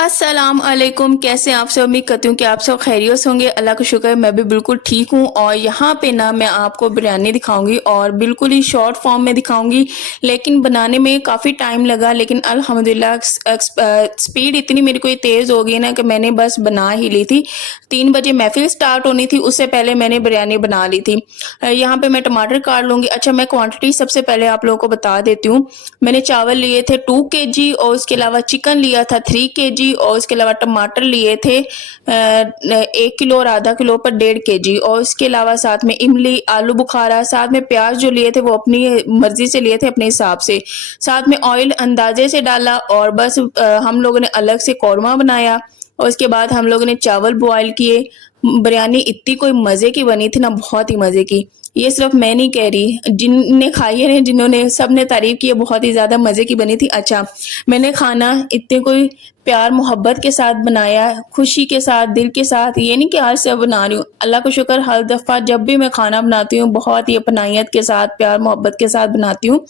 अस्सलाम वालेकुम। कैसे हैं आप सब? उम्मीद करती हूँ कि आप सब खैरियत से होंगे। अल्लाह का शुक्र है मैं भी बिल्कुल ठीक हूँ। और यहाँ पे ना मैं आपको बिरयानी दिखाऊंगी और बिल्कुल ही शॉर्ट फॉर्म में दिखाऊंगी, लेकिन बनाने में काफ़ी टाइम लगा। लेकिन अल्हम्दुलिल्लाह स्पीड इतनी मेरी कोई तेज़ हो गई ना कि मैंने बस बना ही ली थी। 3 बजे महफिल स्टार्ट होनी थी, उससे पहले मैंने बिरयानी बना ली थी। यहाँ पे मैं टमाटर काट लूँगी। अच्छा, मैं क्वांटिटी सबसे पहले आप लोगों को बता देती हूँ। मैंने चावल लिए थे 2 kg और उसके अलावा चिकन लिया था 3 kg और उसके अलावा टमाटर लिए थे 1 किलो और आधा किलो पर 1.5 kg और उसके अलावा साथ में इमली, आलू बुखारा, साथ में प्याज जो लिए थे वो अपनी मर्जी से लिए थे, अपने हिसाब से। साथ में ऑयल अंदाजे से डाला और बस हम लोगों ने अलग से कौरमा बनाया और उसके बाद हम लोगों ने चावल बॉयल किए। बिरयानी इतनी कोई मज़े की बनी थी ना, बहुत ही मज़े की। ये सिर्फ मैं नहीं कह रही, जिनने खाई है, जिन्होंने सब ने तारीफ की है, बहुत ही ज़्यादा मज़े की बनी थी। अच्छा, मैंने खाना इतने कोई प्यार मोहब्बत के साथ बनाया, खुशी के साथ, दिल के साथ, ये नहीं कि आज से बना रही हूँ। अल्लाह का शुक्र, हर दफ़ा जब भी मैं खाना बनाती हूँ बहुत ही अपनायत के साथ, प्यार मोहब्बत के साथ बनाती हूँ,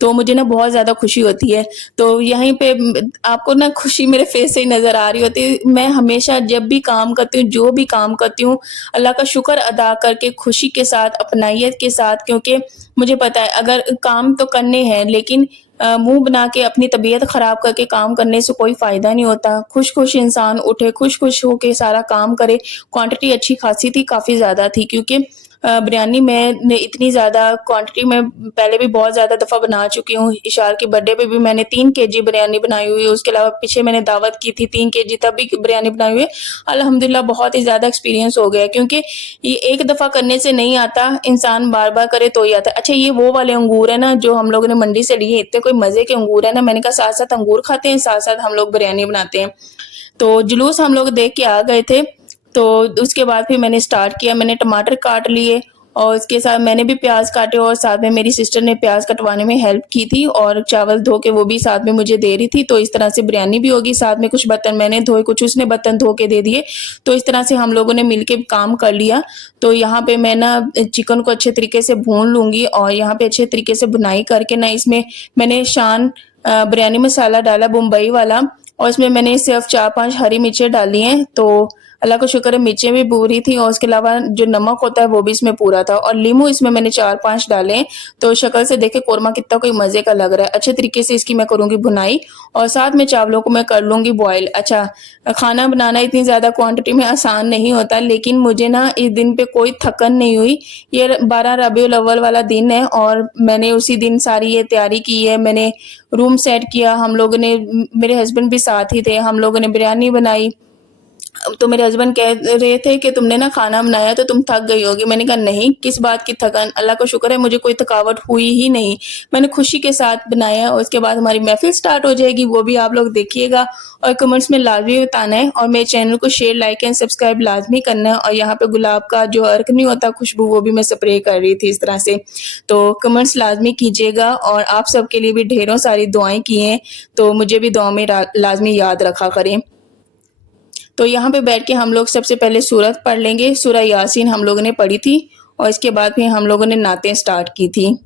तो मुझे ना बहुत ज़्यादा खुशी होती है। तो यहीं पे आपको ना खुशी मेरे फेस से ही नज़र आ रही होती है। मैं हमेशा जब भी काम करती हूँ, जो भी काम करती हूँ, अल्लाह का शुक्र अदा करके खुशी के साथ, अपनायत के साथ, क्योंकि मुझे पता है अगर काम तो करने हैं, लेकिन मुंह बना के अपनी तबीयत ख़राब करके काम करने से कोई फ़ायदा नहीं होता। खुश-खुश इंसान उठे, खुश-खुश होके सारा काम करे। क्वांटिटी अच्छी खासी थी, काफ़ी ज़्यादा थी, क्योंकि बिरयानी मैंने इतनी ज़्यादा क्वांटिटी में पहले भी बहुत ज़्यादा दफ़ा बना चुकी हूँ। इशार के बर्थडे पे भी मैंने 3 kg बिरयानी बनाई हुई है। उसके अलावा पीछे मैंने दावत की थी 3 kg, तब भी बिरयानी बनाई हुई है। अल्हम्दुलिल्लाह बहुत ही ज़्यादा एक्सपीरियंस हो गया है, क्योंकि ये एक दफ़ा करने से नहीं आता, इंसान बार-बार करे तो ही आता है। अच्छा, ये वो वाले अंगूर है ना जो हम लोगों ने मंडी से लिए, इतने कोई मज़े के अंगूर है ना, मैंने कहा साथ-साथ अंगूर खाते हैं, साथ-साथ हम लोग बिरयानी बनाते हैं। तो जुलूस हम लोग देख के आ गए थे। तो उसके बाद फिर मैंने स्टार्ट किया, मैंने टमाटर काट लिए और उसके साथ मैंने भी प्याज काटे और साथ में मेरी सिस्टर ने प्याज कटवाने में हेल्प की थी और चावल धो के वो भी साथ में मुझे दे रही थी। तो इस तरह से बिरयानी भी होगी, साथ में कुछ बर्तन मैंने धोए, कुछ उसने बर्तन धो के दे दिए। तो इस तरह से हम लोगों ने मिलके काम कर लिया। तो यहाँ पे मैं ना चिकन को अच्छे तरीके से भून लूँगी और यहाँ पे अच्छे तरीके से भुनाई करके ना इसमें मैंने शान बिरयानी मसाला डाला मुंबई वाला और इसमें मैंने सिर्फ 4-5 हरी मिर्चें डाली हैं। तो अल्लाह का शुक्र है मिर्चें भी पूरी थी और उसके अलावा जो नमक होता है वो भी इसमें पूरा था और नींबू इसमें मैंने 4-5 डाले हैं। तो शक्ल से देखे कोरमा कितना कोई मज़े का लग रहा है। अच्छे तरीके से इसकी मैं करूँगी भुनाई और साथ में चावलों को मैं कर लूँगी बॉयल। अच्छा, खाना बनाना इतनी ज़्यादा क्वांटिटी में आसान नहीं होता, लेकिन मुझे ना इस दिन पे कोई थकन नहीं हुई। ये 12 रबीउल अव्वल वाला दिन है और मैंने उसी दिन सारी ये तैयारी की है। मैंने रूम सेट किया, हम लोगों ने, मेरे हस्बैंड भी साथ ही थे, हम लोगों ने बिरयानी बनाई। तो मेरे हस्बैंड कह रहे थे कि तुमने ना खाना बनाया तो तुम थक गई होगी। मैंने कहा नहीं, किस बात की थकन, अल्लाह का शुक्र है मुझे कोई थकावट हुई ही नहीं। मैंने खुशी के साथ बनाया और उसके बाद हमारी महफिल स्टार्ट हो जाएगी, वो भी आप लोग देखिएगा और कमेंट्स में लाजमी बताना है और मेरे चैनल को शेयर, लाइक एंड सब्सक्राइब लाजमी करना है। और यहाँ पे गुलाब का जो अर्क नहीं होता खुशबू, वो भी मैं स्प्रे कर रही थी इस तरह से। तो कमेंट्स लाजमी कीजिएगा और आप सबके लिए भी ढेरों सारी दुआएं की हैं, तो मुझे भी दुआ में लाजमी याद रखा करें। तो यहाँ पे बैठ के हम लोग सबसे पहले सूरत पढ़ लेंगे। सूरह यासीन हम लोगों ने पढ़ी थी और इसके बाद फिर हम लोगों ने नातें स्टार्ट की थी।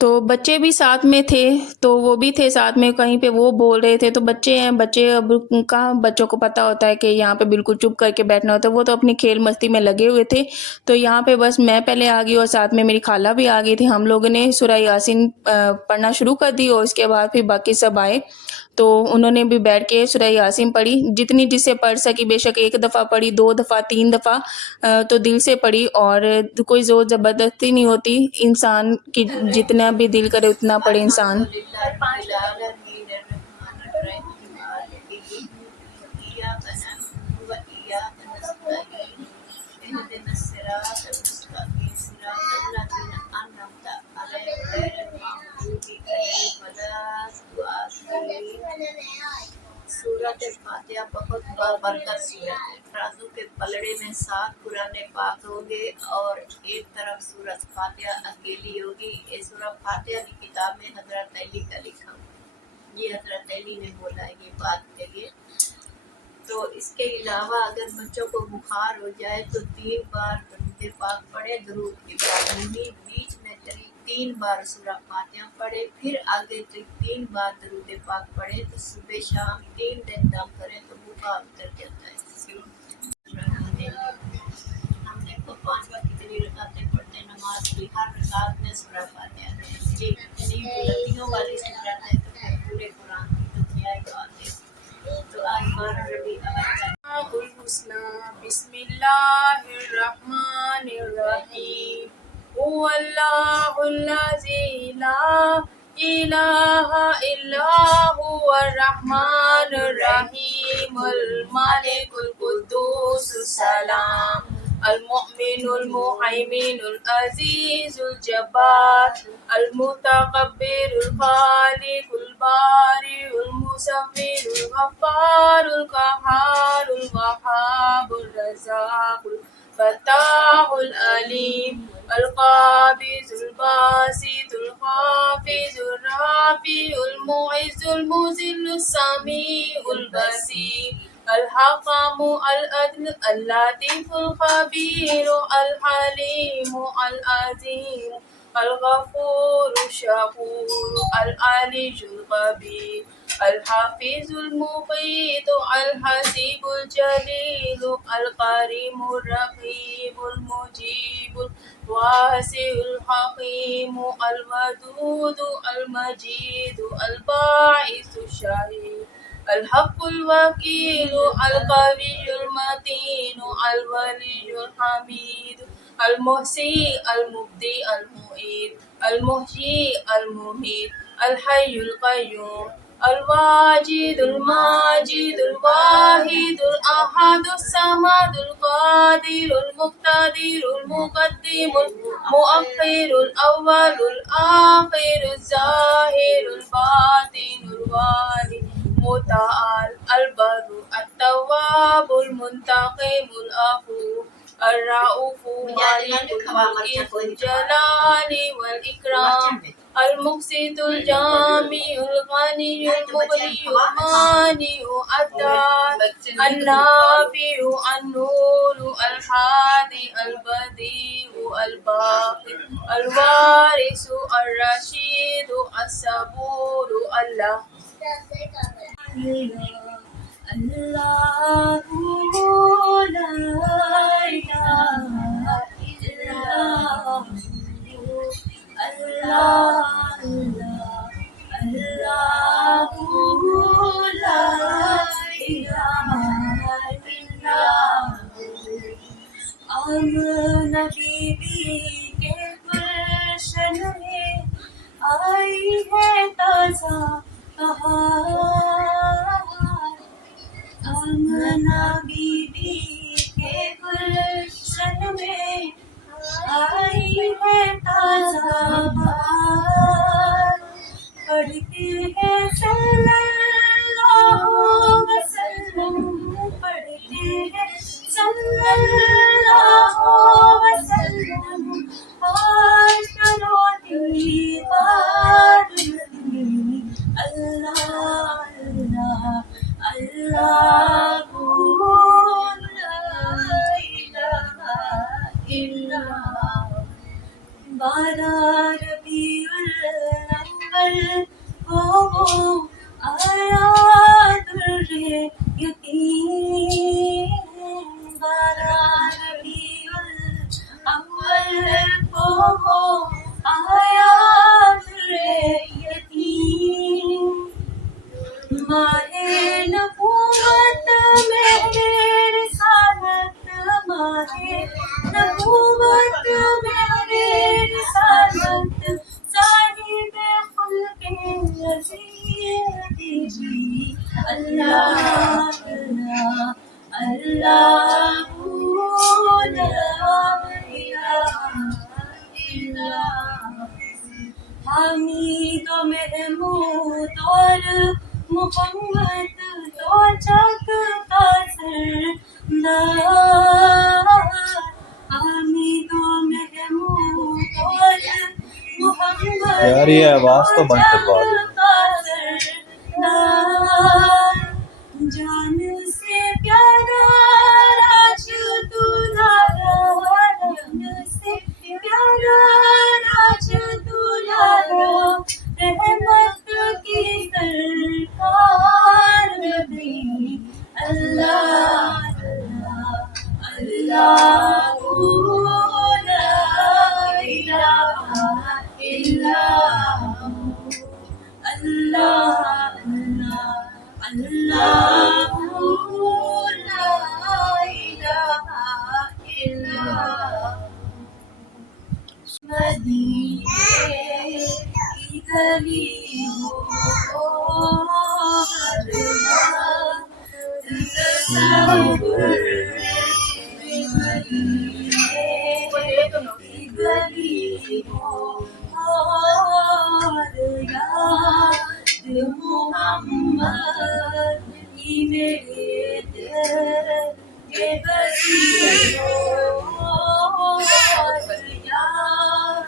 तो बच्चे भी साथ में थे, तो वो भी थे साथ में, कहीं पे वो बोल रहे थे। तो बच्चे हैं, बच्चे अब कहाँ बच्चों को पता होता है कि यहाँ पे बिल्कुल चुप करके बैठना होता है। वो तो अपनी खेल मस्ती में लगे हुए थे। तो यहाँ पे बस मैं पहले आ गई और साथ में मेरी खाला भी आ गई थी। हम लोगों ने सूरह यासीन पढ़ना शुरू कर दी और उसके बाद फिर बाकी सब आए। तो उन्होंने भी बैठ के सूरह यासीन पढ़ी, जितनी जिससे पढ़ सकी, बेशक 1 दफ़ा पढ़ी, 2 दफ़ा, 3 दफ़ा, तो दिल से पढ़ी और कोई ज़ोर ज़बरदस्ती नहीं होती। इंसान की जितना भी दिल करे उतना पढ़े इंसान। सूरत फातिहा बहुत बाबरकत सूरत है। तराजू के पलड़े में 7 कुरान पाक होंगे और एक तरफ सूरत फातिहा अकेली होगी। ये सूरत फातिहा की किताब में हजरत अली का लिखा हुआ, ये हजरत अली ने बोला है ये बात कहिए। तो इसके अलावा अगर बच्चों को बुखार हो जाए तो 3 बार दरूद पाक पढ़े, दरूद इब्राहिमी बीच में 3 बार सूरह फातिहा पढ़े, फिर आगे 3 बार दरूद पाक पढ़े, तो सुबह शाम 3 दिन दम करें तो बुखार उतर जाता है। हम देखो 5 वक्त कितनी रकातें पढ़ते हैं नमाज की, हर रकात में सूरह फातिहा है। ये इतनी बुलंदियों वाली सूरत है, तो फिर पूरे कुरान की तो क्या ही बात है। तो आज 12 रबी अव्वल हुस्ना बिस्मिल्लाहिर्रहमानिर्रहीम हुवल्लाहुल्लज़ी ला इलाहा इल्ला हुवर रहमानुर रहीमुल मालिकुल कुद्दूसुस सलाम अल मुमिनुल मुहैमिनुल अज़ीजुल जब्बार अल मुतकब्बिरुल खालिकुल बारिउल मुसव्विरुल गफ्फारुल कहारुल वहाबुर रज़ाकुल फत्ताहुल अलीम अल काबिजुल बासितुल हाफिजुर राफिउल मुइज़ुल मुज़िल्लुस समीउल बसीर अल हकामु अल अदल अल लतीफुल खबीर अल हलीम अल अज़ीम अल गफूर शकूर अल अलीजुल कबीर अल हाफिजुल मुक़ीत अल हसीबुल जलील अल करीमुर रकीबुल मुजीबुल वासिउल हकीम अल वदूद अल मजीद अल बाइसुश शहीद अल हक़्क़ुल वकील अल क़वियुल मतीन अल वलियुल हमीद अल मुहसी अल मुब्दी अल मुईद अल मुहयी अल मुमीत अल हय्युल क़य्यूम अल वाजिदुल माजिदुल वाहिदुल अहदुस समदुल क़ादिरुल मुक़्तदिरुल मुक़द्दिमुल मुअख्खिरुल अव्वलुल आखिरुल ज़ाहिरुल बातिनुल वाली मुतआल अल बर्रु अत-तव्वाबुल मुंतक़िमुल अफ़ू अर्रऊफ़ु मालिकुल मुल्कि ज़ुल जलाली वल इकराम अल मुक़सितुल जामिउल गनियुल मुग़नियुल मानिउ अद्दार अन नाफ़िउ अन नूरु अल हादी अल बदीउ अल बाक़ि अल वारिसु अर रशीदु अस-सबूरु अल्लाह अल्लाहु ला इलाहा इल्लल्लाहु अल्लाह अल्लाहु ला इलाहा इल्लल्लाहु आमना बीबी के गुलशन में आई है ताज़ा बहार। आमना बीबी के गुलशन में आई है ताज़ा बहार। पढ़ते हैं सल्लल्लाहु वसल्लम, पढ़ते हैं सल्लल्लाहु वसल्लम, आज करो दीवार अल्लाह अल्लाह अल्लाहु ला इलाहा इल्लल्लाह। 12 रबीउल अव्वल को आया दुर्रे यतीम। 12 रबीउल अव्वल को आया दुर्रे यतीम। माहे नबूवत में रिसालत, माहे नबूवत में रिसालत, साहिब खुल्क़े अज़ीज़ अल्लाह अल्लाह अल्लाहु ला इलाहा इल्लल्लाह। हामिद महमूद और मोहम्मद तो जग का सरदार। हामिद महमूद और मोहम्मद यार ये आवाज तो बंद करवा दो। जान से प्यारा राज दुलारा, जान से प्यारा राज दुलारा। अल्लाह अल्लाह अल्लाह ला इलाहा इल्लल्लाह मदीने की गली हो हर वक्त तस्वुर में मदीने की गली हो और याद मोहम्मद की मेरे दिल के बसी हो और याद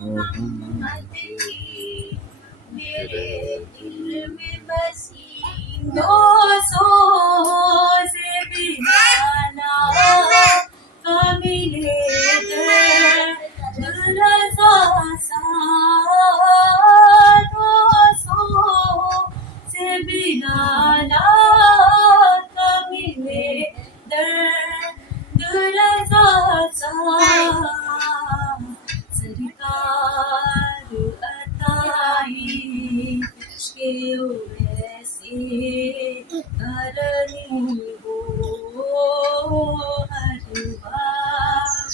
मोहम्मद की मेरे दिल में बसी दो सौ से भी आला का मिले रज़ा सा दो सौ से भी आला का मिले दर्द रज़ा सा सरकार अताई के वैसे करनी हो हर बात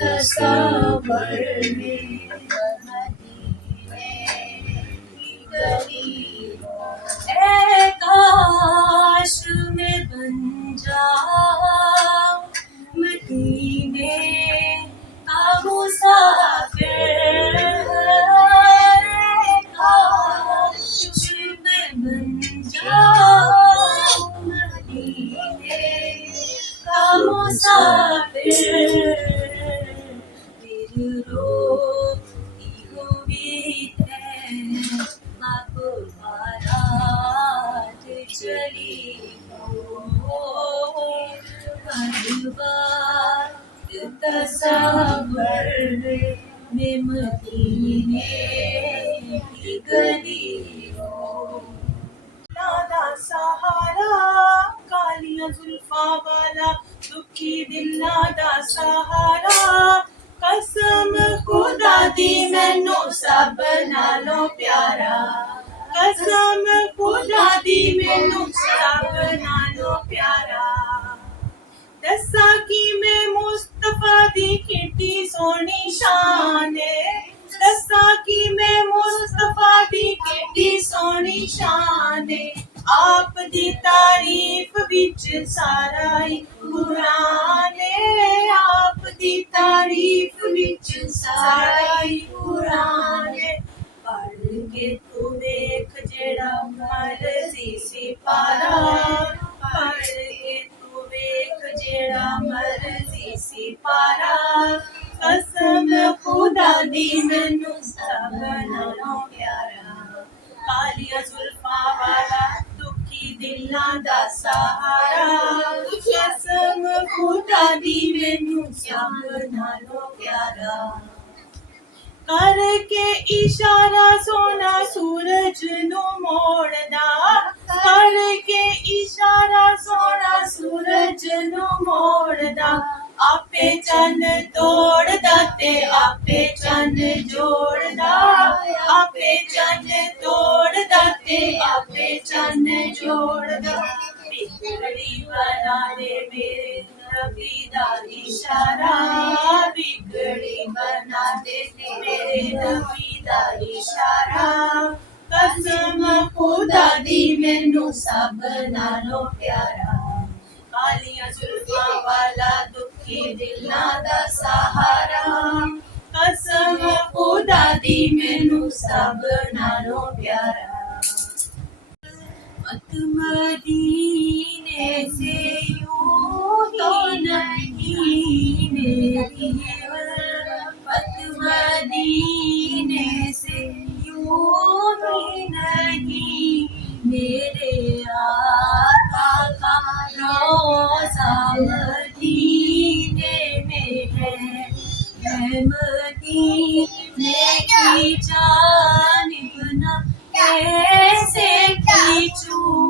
तस्वर में मदीने की गली हो ऐ काश में बन जाऊं मदीने का मुसाफिर काश में बन जाऊं मदीने का मुसाफिर दिल रोती हुई है बाबू बारात चली हो हर बात तस्वर में मदीने की गली हो लादा सहारा कालियां जुल्फा वाला दुखी दिल लादा सहारा कसम खुदा दी मैनू सब नालों प्यारा कसम खुदा दी मैनू सब नालों प्यारा दसा कि मैं मुस्तफा दी किड्डी सोहनी शान दसा कि मैं मुस्तफा दी किड्डी सोहनी शान आप दी तारीफ विच सारा ही कुरान आप दी तारीफ विच सारा ही कुरान पढ़ के तू देख जेड़ा मर्जी सिपारा पढ़ के तू देख जेड़ा मर्जी सिपारा कसम खुदा दी मैनू सब नालों प्यारा कालिया जुल्फा वाला दुखी दिलां दा सहारा कसम खुदा दी मैनू सब नालों प्यारा करके इशारा सोना सूरज नू मोड़दा करके इशारा सोना सूरज नू मोड़दा आपे चन तोड़दा ते आपे चन जोड़दा आपे चन तोड़दा ते आपे चन जोड़दा बिगड़ी बना दे मेरे नबी दा इशारा बिगड़ी बना दे मेरे नबी दा इशारा कसम खुदा दी मैनू सब नालों प्यारा कालियां जुल्फां वाला दुखी दिलां दा सहारा कसम खुदा दी मैनू सब नालों प्यारा मत मदीने से यूं तो नहीं मेरी मत मदीने से यूं ही नहीं मेरे आका का रोज़ा मदीने में है मदीने की जानिब ना कैसे खींचूं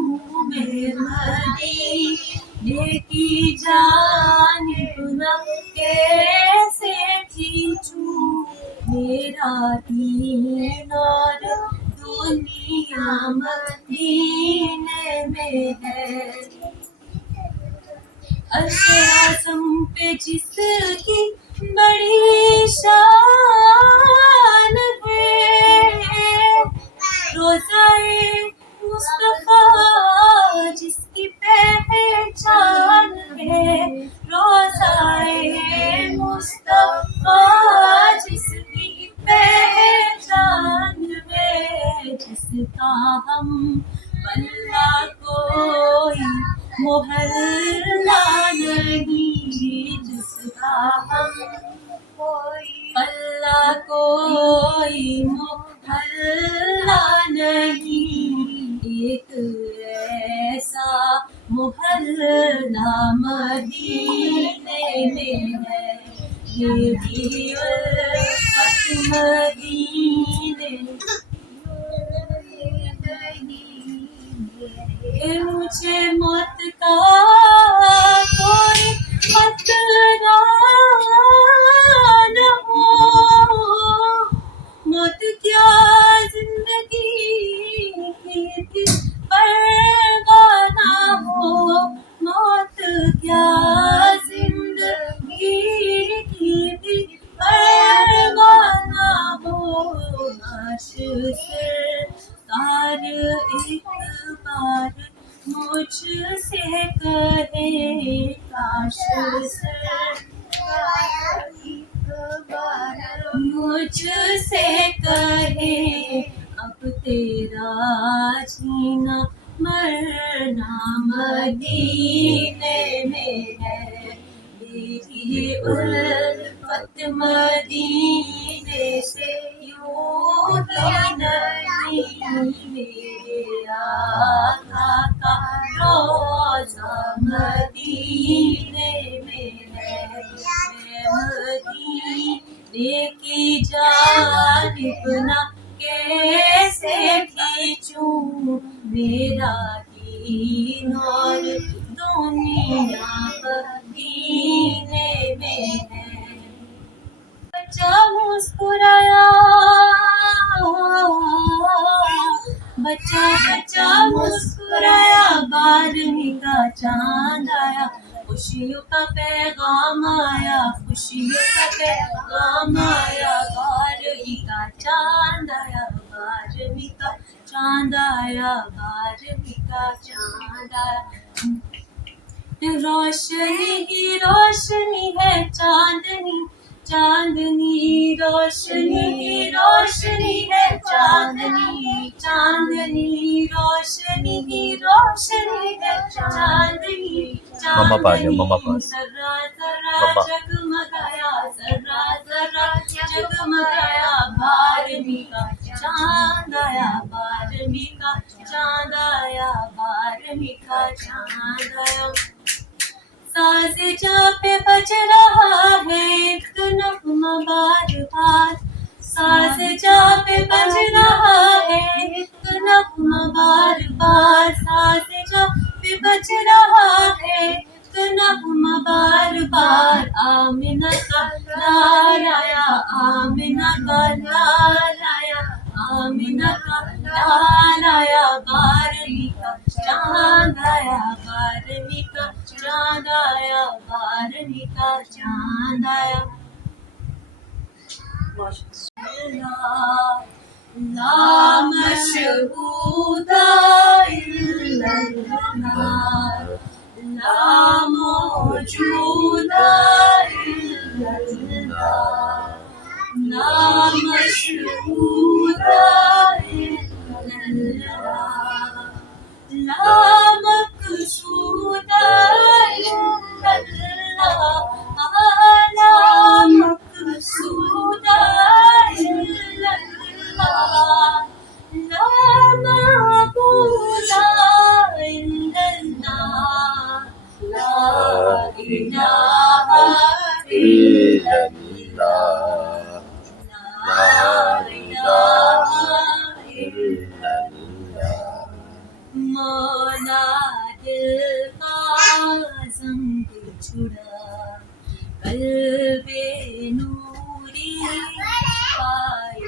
मैं मदीने की जानिब ना कैसे खींचूं मेरा दीन और दुनिया खुशियाँ मदीने में है। अर्शे आज़म पे जिसकी बड़ी शान है, रोज़ाए मुस्तफा जिसकी पहचान है, रोज़ाए मुस्तफा जिसकी पहचान है, जिसका हम पल्ला कोई मोहल्ला नहीं, जिसका हम पल्ला कोई मोहल्ला नहीं, एक ऐसा मोहल्ला मदीने में है, ये भी उल्फत मदीने कि मुझे मौत का कोई खतरा न हो, मौत क्या जिंदगी की परवाह न हो, मौत क्या जिंदगी की परवाह न हो, नाश से तार एक बार मुझसे कहे, काश सरकार एक बार मुझसे कहे, अब तेरा जीना मरना मदीने में है, मेरी उल्फत मदीने से यूं ही नहीं, मेरे आका का रोज़ा मदीने में है, मैं मदीने की जानिब ना कैसे खींचूं, मेरा दीन और दुनिया मदीने में है। बच्चा मुस्कुराया, बच्चा बच्चा मुस्कुराया, 12वीं का चांद आया, खुशियों का पैगाम आया, खुशियों का पैगाम आया, 12वीं का चांद आया, 12वीं का चांद आया, 12वीं का चांद आया। रोशनी ही रोशनी है चांदनी, चांदनी रोशनी ही रोशनी है चांदनी, चांदनी रोशनी ही रोशनी है चांदनी, मम्मा पास जाओ, मम्मा पास। जरा जरा मम्मा। जगमगाया, जरा जरा जगमगाया, 12वीं का चांद आया, 12वीं का चांद आया, 12वीं का चांद आया। साज़े जा पे बज रहा है एक नग़मा बार बार, साज़े जा पे बज रहा है एक नग़मा बार बार, साज़े जा पे बज रहा है एक नग़मा बार बार, आमिना का लाल आया, आमिना का लाल आया, आमिना का लाल आया, 12वीं का चांद आया, 12वीं का चांद आया, 12वीं का चांद आया। ला मशहूदा इल्लल्लाह, ला मौजूदा इल्लल्लाह, ला मशहूदा इल्लल्लाह, ला मक़सूदा इल्लल्लाह, ला मक़सूदा इल्लल्लाह, ला मअबूदा इल्लल्लाह, ला इलाहा इल्लल्लाह, ला इलाहा इल्लल्लाह। मौला दिल का ज़ंग छुड़ा, क़ल्बे नूरी पाए,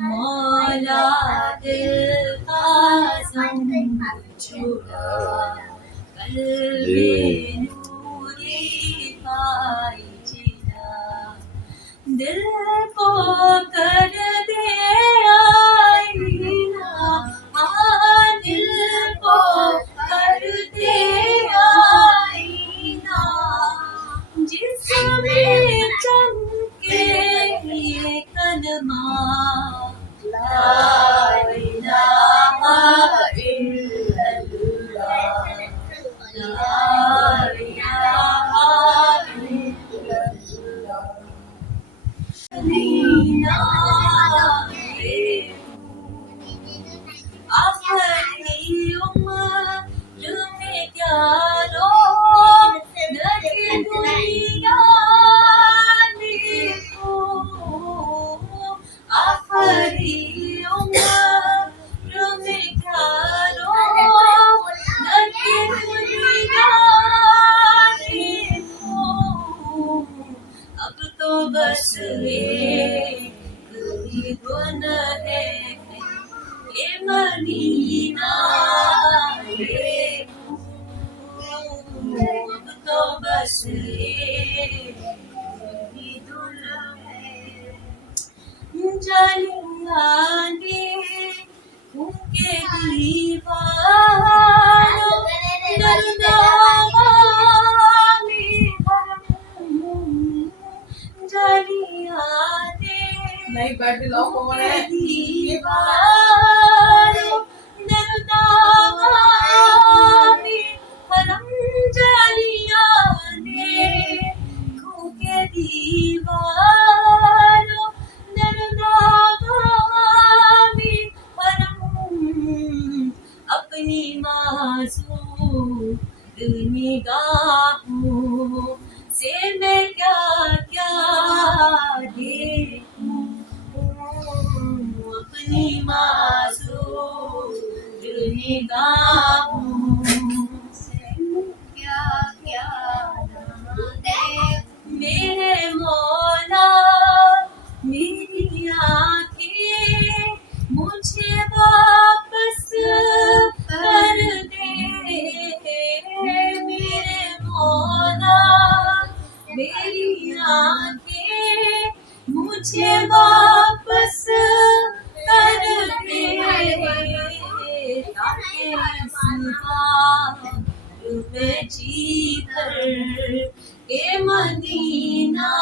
मौला दिल का ज़ंग छुड़ा कल्बे नूरी पाई जिला दिल को कर दे आईना दिल को कर दे आईना जिसमें चमके ये कलमा ला इलाहा इल्लल्लाह ला इलाहा इल्लल्लाह मीना आखिरी उम्र में क्या रोग लगे दुनिया देखो आखिरी उम्र में क्या रोग लगे दुनिया देखो अब तो बस एक ही धुन है ये मदीना देखो अब तो बस एक ही धुन है जलियां ने उनके दीवारों दरदावा में जलियां ने नहीं बैठ लो कौन है दीवारों दरदावा में हरम जलियां ने के दीवारों दरदावा में हरम अपनी मासूम निगाहों से मैं क्या क्या देखूं अपनी मासूम निगाहों से क्या क्या देखूं मेरे मौला मेरी आँखें मुझे वापस कर दे मेरे मौला मेरी आँखें मुझे वापस कर दे ताकि मैं जी भर के मदीना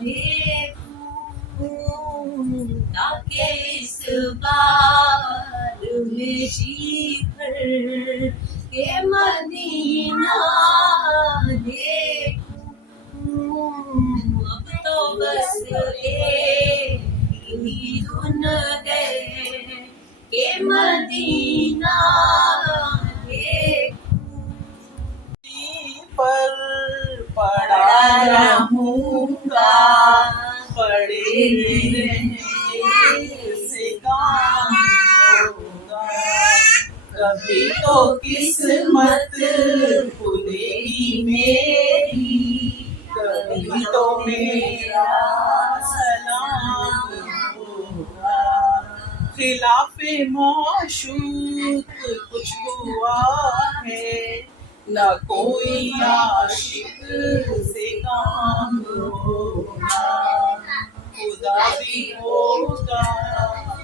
देखूं ताकि इस बार में जी भर के मदीना देखूं अब तो बस एक ही धुन है के मदीना पर पड़ा रहूंगा पड़े रहने से काम होगा कभी तो किस्मत खुलेगी मेरी कभी तो मेरा सलाम होगा खिलाफे मौशूक कुछ हुआ है न कोई आशिक से काम होगा खुदा भी होगा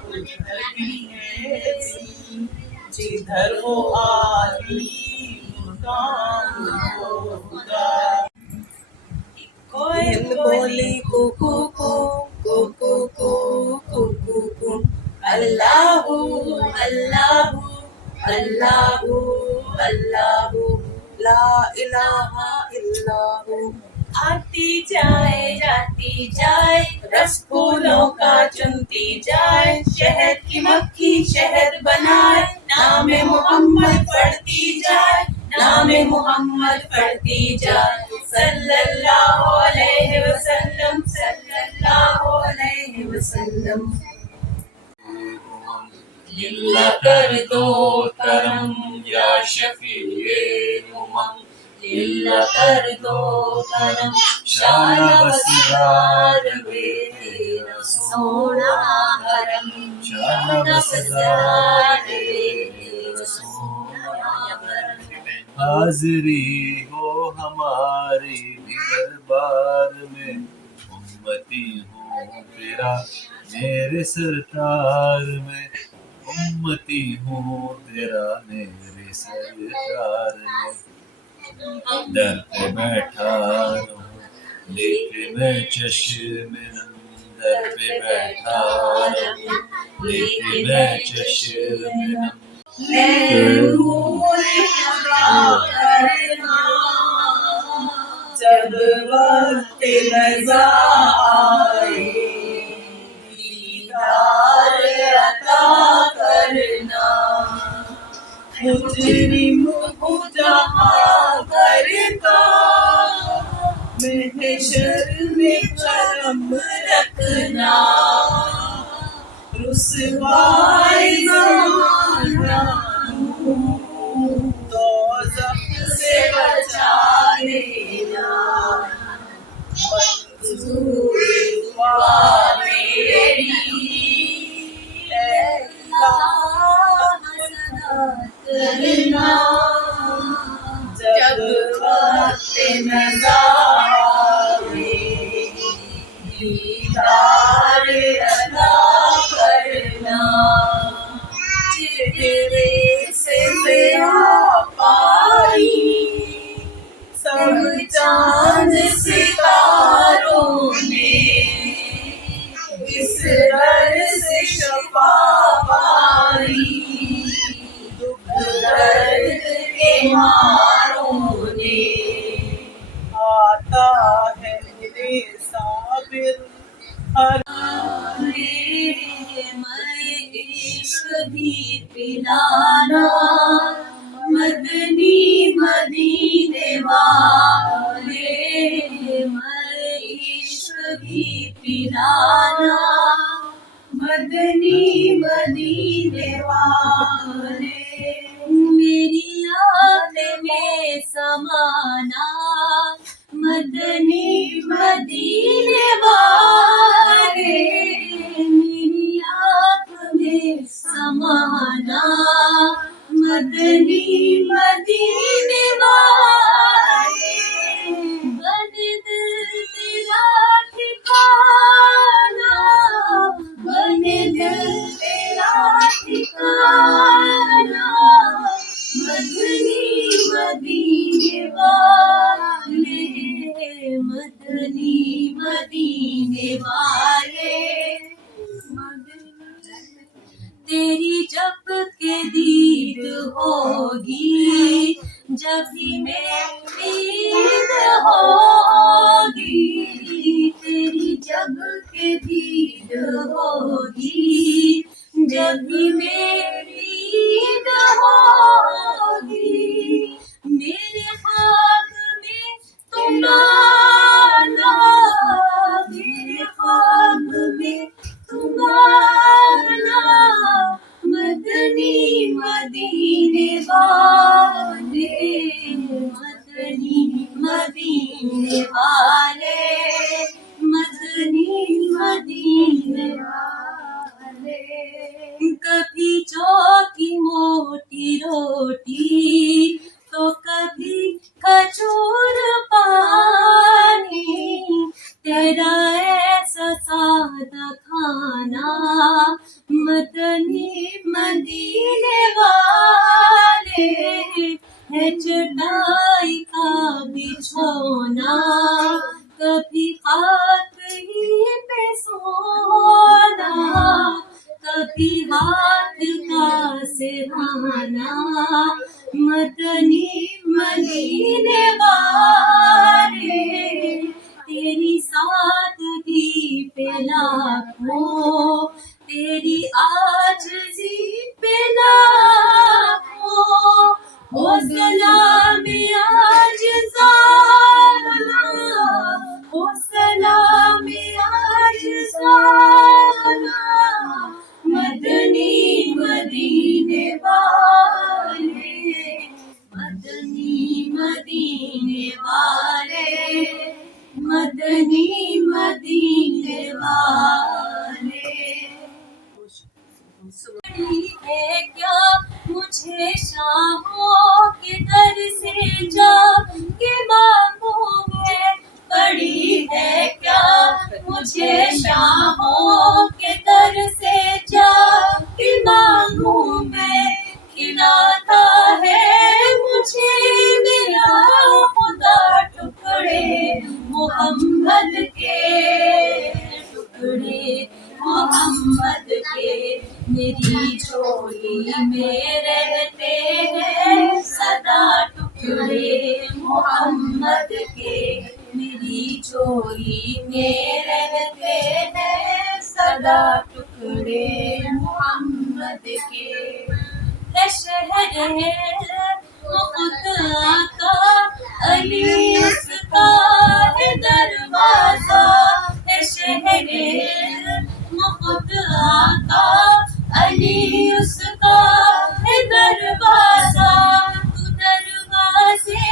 उधर भी ऐसी जिधर वो आली काम होगा कोयल बोली कुकू को कुकू को कुकू को अल्लाहू अल्लाहू अल्लाहू अल्लाहू ला इलाहा इल्लाहू आती जाए जाती जाए रस फूलों का चुनती जाए शहद की मक्खी शहद बनाए नामे मोहम्मद पढ़ती जाए नामे मोहम्मद पढ़ती जाए सल्लल्लाहु अलैहि वसल्लम सल्लल्लाहु अलैहि वसल्लम लिल्ला कर दो करम या शफीए उमम लिल्ला कर दो करम शान बसिदार वे सोना हरम نبزائے رسول حاضری ہو ہماری بھی دربار میں، امتی ہوں تیرا میرے سرکار میں، امتی ہوں تیرا میرے سرکار میں، در پہ بیٹھا رہوں لیکن میں چشم نم، در پہ بیٹھا رہوں لیکن میں چشم نم، نور خدا کرنا جب وقت نزا آئے، دیدار عطا کرنا، مجرم کو جہاں کرتا محشر میں کرم رکھنا، رسوائی زمانہ دوزخ سے بچا لینا، منظور دعا میری اے اللہ کرنا، جب وقت نزا آئے، دیدار عطا کرنا، چہرے سے ضیا پائی سب چاند ستاروں نے، اس در سے شفا پائی دکھ درد کے ماروں نے، آتا ہے میرے صابر ہر میں عشق بھی پلانا، مدنی مدینے والے میں عشق بھی پلانا، مدنی مدینے والے میری یاد میں سمانا، مدنی مدینے والے میری آنکھ میں سمانا، مدنی مدینے والے بن دل تیرا ٹھکانا، بن دل تیرا ٹھکانا، مدنی مدینے والے مدنی مدینے والے، تیری جب کے دید ہوگی جبھی میری عید ہوگی، تیری جب کے دید ہوگی جبھی میری عید ہوگی، میرے خواب میں تم آنا، میرے خواب میں تم آنا، مدنی مدینے والے مدنی مدینے والے مدنی مدینے والے، کبھی چوکی موٹی روٹی تو کبھی کھجور پانی، تیرا ایسا سادہ کھانا، مدنی مدینے والے ہے چٹائی کا بچھونا، کبھی خاک ہی پہ سونا، کبھی ہاتھ کا سہانا، مدنی مدینے والے تیری سادگی پہ لاکھوں، تیری عاجزی پہ لاکھوں، ہو سلام عاجزانہ، ہو سلام عاجزانہ، مدنی مدینے والے مدنی مدینے والے مدنی مدینے والے۔ ہے کیا مجھے شاہوں کے در سے جا کے مانگوں میں، پڑی ہے کیا مجھے شاہوں کے در سے جا کے مانگوں میں، کھلاتا ہے مجھے میرا خدا ٹکڑے محمد کے، ٹکڑے محمد کے، میری چولی میں رہتے ہیں سدا ٹکڑے محمد کے، میری چولی میں رہتے ہیں سدا ٹکڑے محمد کے۔ ہے شہر ہے مقتدیٰ کا علی اس کا ہے دروازہ، ہے شہر مقتدیٰ کا علی اس کا ہے دروازہ، تو دروازے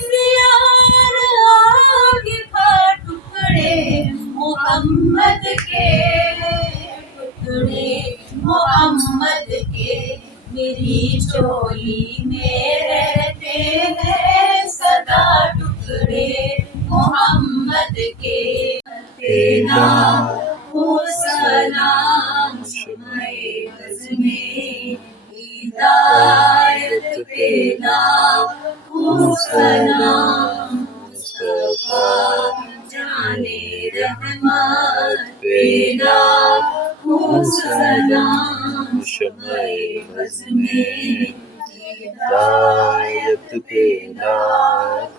سے یار آگے بڑھ ٹکڑے محمد کے، ٹکڑے محمد کے، میری چولی میں رہتے ہیں سدا ٹکڑے محمد کے۔ تیرا ہو سلام شمع بز میں ہدایت تیرا ہو سلام مصطفیٰ جان رحمت تیرا ہو سلام شمع بز میں ہدایت تیرا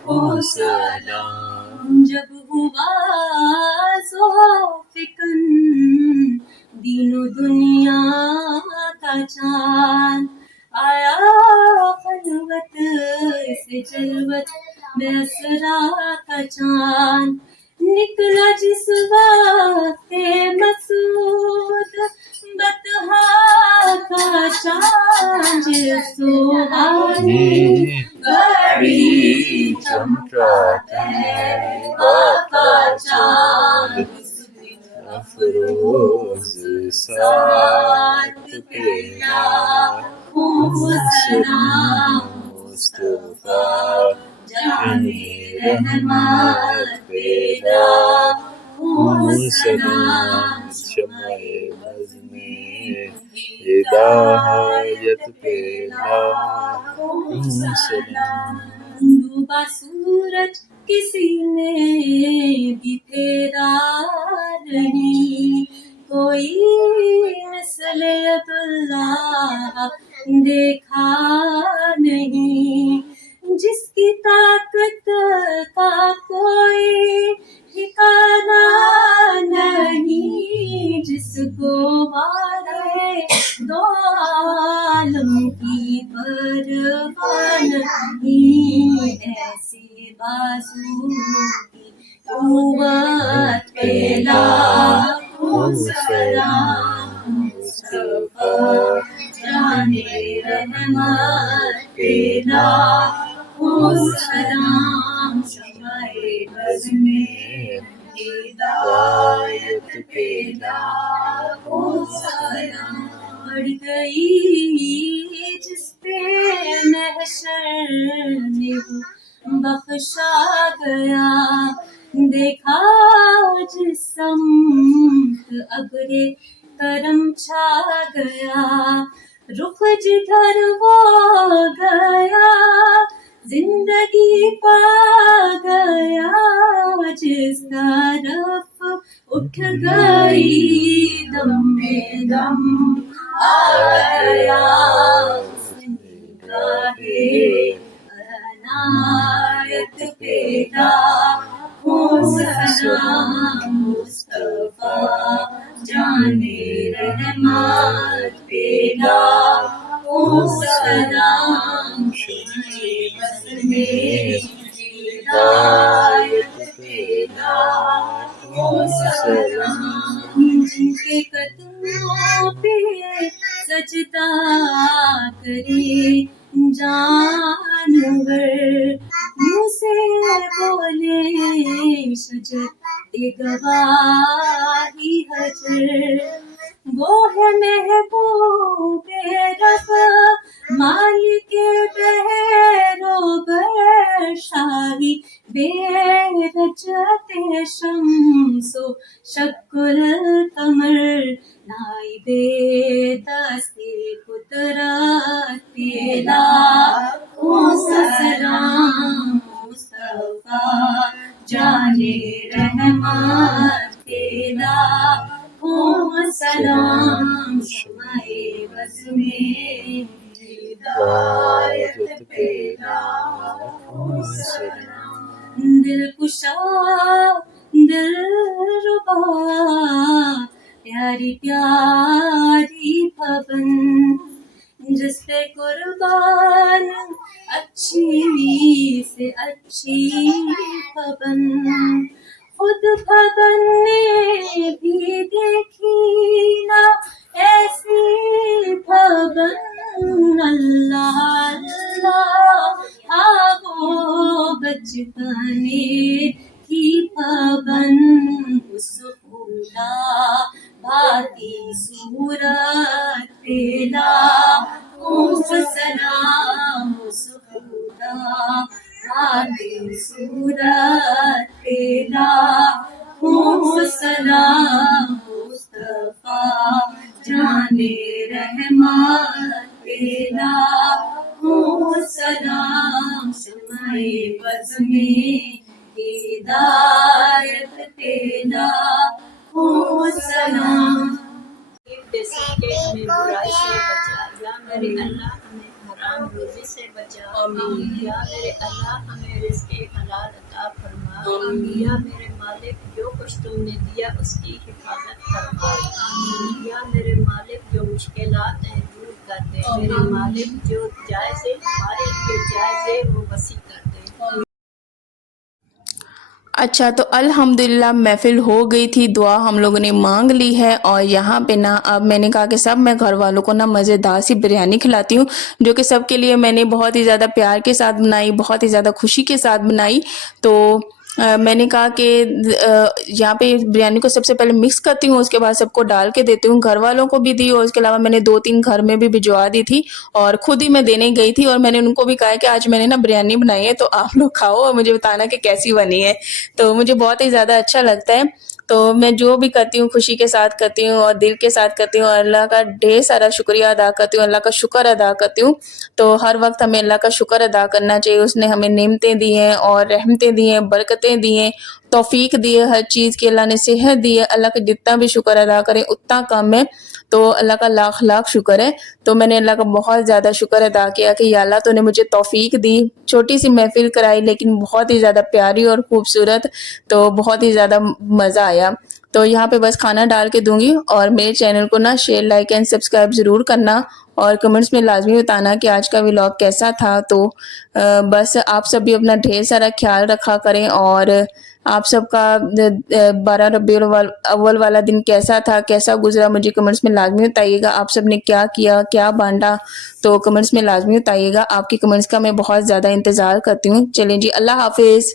ہو سلام۔ جب ہوا ذوالفقن دین و دنیا کا چاند، آیا خلوت سے جلوت میں اسرا کا چاند، نکلا جس وقت مسعود بطحا کا چاند، سوہانی گھڑی چمکاتا ہے کا چاند، افروز ساتھ تیرا ہو سلام مصطفیٰ جان رحمت تیرا ہو سلام شمع بز میں ہدایت تیرا ہو سلام۔ ڈوبا سورج کسی نے بھی پھیرا نہیں، کوئی مثل عبداللہ دیکھا نہیں، جس کی طاقت کا کوئی ٹھکانا نہیں، جس کو مارے دو عالم کی پرواہ نہیں، ایسی بازو کی قوت پہ لاکھوں سلام مصطفیٰ جان رحمت پہ لاکھوں سلام، شمع بز میں ہدایت پہ لاکھوں سلام۔ بڑھ گئی جس پہ محشر نے بخشا گیا، دیکھا جس سمت ابر کرم چھا گیا، رخ جدھر وہ گیا زندگی پا گیا، جس طرف اٹھ گئی دم میں دم آیا، گاہے عنایت پیدا ہو سلام مصطفیٰ جان رحمت پیدا ہو سلام، شمع بز میں ہدایت پیدا ہو سلام، جن کے قدموں پہ سجدہ کرے جانور، منہ سے بولے شجر گواہی حجر، वो है महबूबे रब मालिक बहरोबर शाही बेरजते शम्सो शक्कुल कमर नाइबे दस्ते कुदरत तेरा सलाम मुस्तफा जाने रहमत तेरा सलाम शमाए बस में हिदायत तेरा दिल कुशा दिलरुबा प्यारी प्यारी भवन जिस पे कुर्बान अच्छी से अच्छी भवन खुद भवन ने भी देखी ना ऐसी भवन अल्लाह अल्लाह वो बचपने की भवन उस खुदा भाती सूरत तेरा सलाम उस खुदा भाती सूरत तेरा सलाम मुस्तफा जाने रहमत तेरा सलाम शमाए बज़ में हिदायत तेरा सलाम दे सके हमें बुराई से बचा या मेरे अल्लाह हमें हराम रोजी से बचा या मेरे अल्लाह हमें रिज़्क़े हलाल अता फरमा या मेरे मालिक जो कुछ तुमने दिया उसकी हिफाजत फरमा या मेरे मालिक जो मुश्किलात हैं दूर कर दे मेरे मालिक जो जायज़ है हमारे लिए जायज़ है वो वसी कर दे। अच्छा, तो अल्हम्दुलिल्लाह महफिल हो गई थी, दुआ हम लोगों ने मांग ली है और यहाँ पे ना अब मैंने कहा कि सब मैं घर वालों को ना मज़ेदार सी बिरयानी खिलाती हूँ, जो कि सबके लिए मैंने बहुत ही ज़्यादा प्यार के साथ बनाई, बहुत ही ज़्यादा खुशी के साथ बनाई। तो मैंने कहा कि यहाँ पे बिरयानी को सबसे पहले मिक्स करती हूँ, उसके बाद सबको डाल के देती हूँ, घर वालों को भी दी और उसके अलावा मैंने 2-3 घर में भी भिजवा दी थी और खुद ही मैं देने गई थी और मैंने उनको भी कहा कि आज मैंने ना बिरयानी बनाई है तो आप लोग खाओ और मुझे बताना कि कैसी बनी है। तो मुझे बहुत ही ज़्यादा अच्छा लगता है। तो मैं जो भी करती हूँ खुशी के साथ करती हूँ और दिल के साथ करती हूँ और अल्लाह का ढेर सारा शुक्रिया अदा करती हूँ, अल्लाह का शुक्र अदा करती हूँ। तो हर वक्त हमें अल्लाह का शुक्र अदा करना चाहिए, उसने हमें नेमतें दी हैं और रहमतें दी हैं, बरकतें दी हैं, तौफीक दी है हर चीज़ की, अल्लाह ने सेहत दी है। अल्लाह का जितना भी शुक्र अदा करें उतना कम है, तो अल्लाह का लाख लाख शुक्र है। तो मैंने अल्लाह का बहुत ज़्यादा शुक्र अदा किया कि या अल्लाह तूने मुझे तौफीक दी, छोटी सी महफिल कराई लेकिन बहुत ही ज़्यादा प्यारी और खूबसूरत, तो बहुत ही ज़्यादा मज़ा आया। तो यहाँ पे बस खाना डाल के दूंगी और मेरे चैनल को ना शेयर लाइक एंड सब्सक्राइब ज़रूर करना और कमेंट्स में लाजमी बताना कि आज का व्लॉग कैसा था। तो बस आप सब भी अपना ढेर सारा ख्याल रखा करें और आप सबका 12 रबीउल अव्वल वाला दिन कैसा था, कैसा गुजरा, मुझे कमेंट्स में लाजमी बताइएगा। आप सब ने क्या किया, क्या बांटा, तो कमेंट्स में लाजमी बताइएगा। आपकी कमेंट्स का मैं बहुत ज़्यादा इंतज़ार करती हूँ। चलें जी, अल्लाह हाफिज़।